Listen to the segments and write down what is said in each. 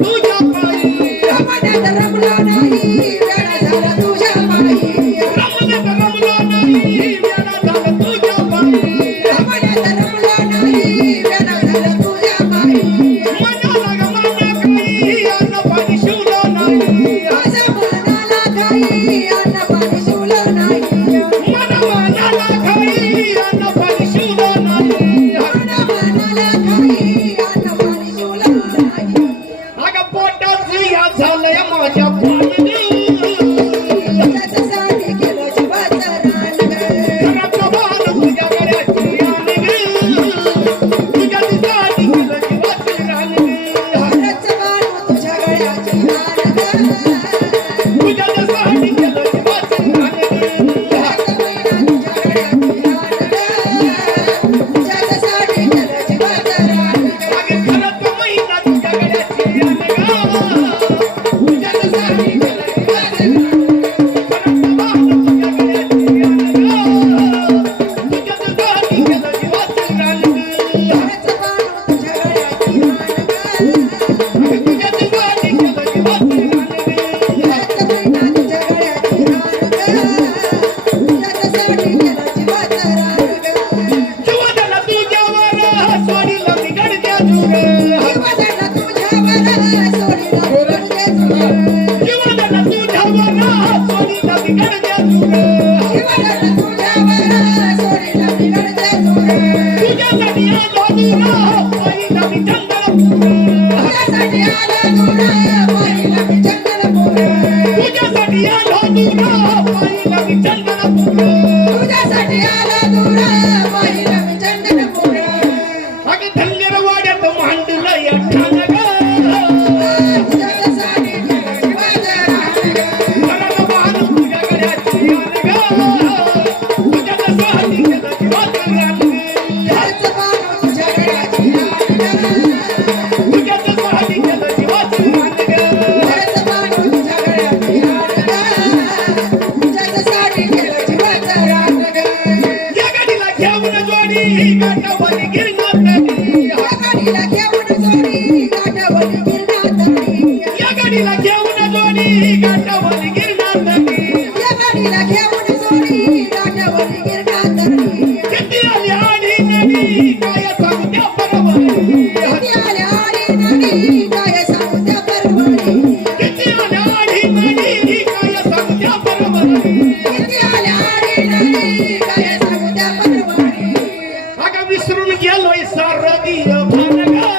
Pooja Bhai Yellow is already a paragon.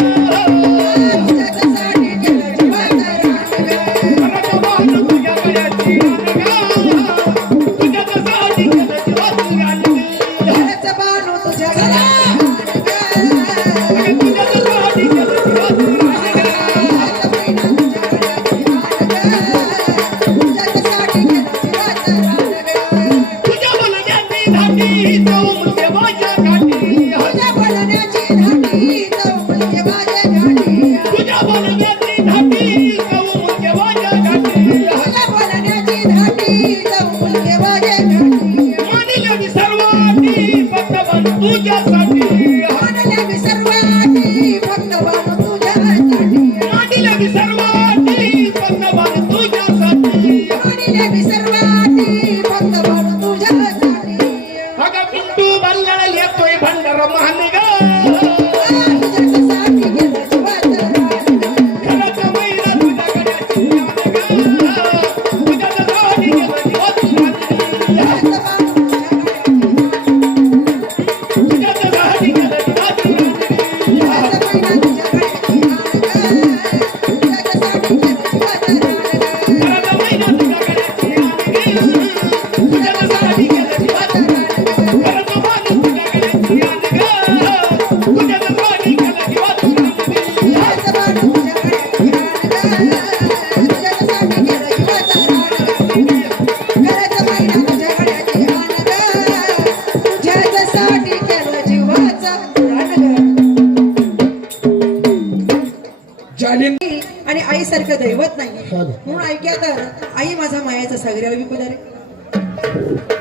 तर आई माझा मायाचा सागरी विकू रे.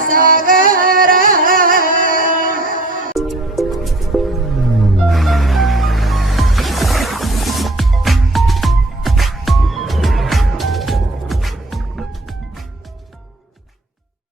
ಸಾಗರ